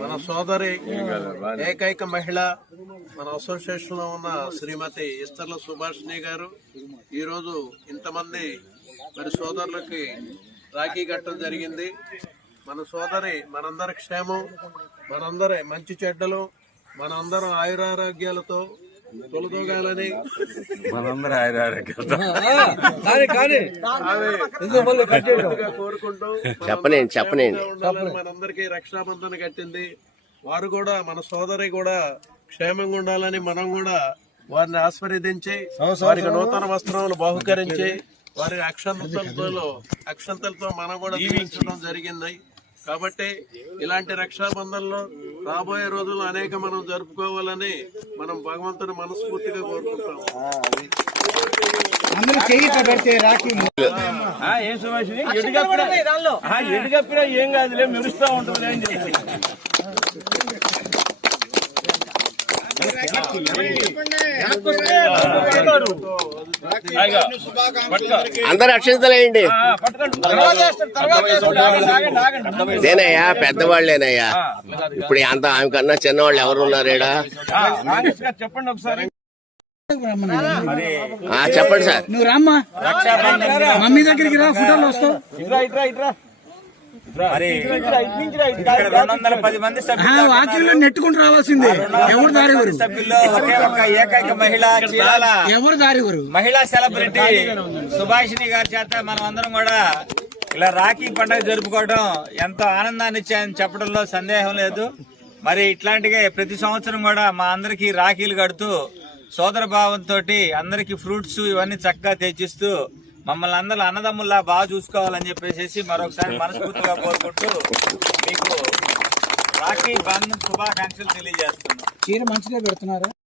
మన సోదరి ఏకైక మహిళ మన అసోసియేషన్లో ఉన్న శ్రీమతి ఇస్తర్ల సుభాషిణి గారు. ఈ రోజు ఇంతమంది మరి సోదరులకి రాఖీ కట్టడం జరిగింది. మన సోదరి మనందరి క్షేమం మనందరి మంచి చెడ్డలు మనందరం ఆయురారోగ్యాలతో తొలదోగాలని మనందరూ ఆయన కానీ కోరుకుంటూ చెప్పనేయండి, చెప్పనేయండి. మనందరికీ రక్షాబంధన కట్టింది. వారు కూడా మన సోదరి కూడా క్షేమంగా ఉండాలని మనం కూడా వారిని ఆస్వాదించి వారికి నూతన వస్త్రములు బహుకరించి వారి అక్షంతలతో అక్షంతలతో మనం కూడా దీవించడం జరిగింది. కాబట్టి ఇలాంటి రక్షాబంధంలో రాబోయే రోజుల్లో అనేక మనం జరుపుకోవాలని మనం భగవంతుని మనస్ఫూర్తిగా కోరుకుంటాం ఏం ఏం కాదులే మెరుస్తా ఉంటుంది అని చెప్పి. అందరు అక్షంతలేయండి. ఇదేనయ్యా పెద్దవాళ్ళేనయ్యా. ఇప్పుడు అంత ఆమె కన్నా చిన్నవాళ్ళు ఎవరు ఉన్నారేడా చెప్పండి ఒకసారి. ఆ, చెప్పండి సార్. నువ్వు రామ్మా. మమ్మీ దగ్గరికి రా ఫోటోలు వస్తావు. ఇట్రా ఇట్రా ఇట్రా మరి రెండు వందల పది మంది సభ్యులు వాకిల్లో నెట్టుకుంటూ రావాల్సిందే. ఎవరు దారి ఎవరు సభ్యుల్లో ఒకే ఒక ఏకైక మహిళ చీరాల ఎవరు దారి ఎవరు మహిళా సెలబ్రిటీ సుభాషిణి గారి చేత మనం అందరం కూడా ఇలా రాఖీ పండుగ జరుపుకోవడం ఎంతో ఆనందాన్ని ఇచ్చాయని చెప్పడంలో సందేహం లేదు. మరి ఇట్లాంటిగా ప్రతి సంవత్సరం కూడా మా అందరికి రాఖీలు కడుతూ సోదర భావంతో అందరికి ఫ్రూట్స్ ఇవన్నీ చక్కగా తెచ్చిస్తూ మమ్మల్ని అందరూ అన్నదమ్ముల్లా బాగా చూసుకోవాలని చెప్పేసి మరొకసారి మనస్ఫూర్తిగా కోరుకుంటూ మీకు రాఖీ బంధన్ శుభాకాంక్షలు తెలియజేస్తున్నాం. చీర మంచిగా పెడుతున్నారు?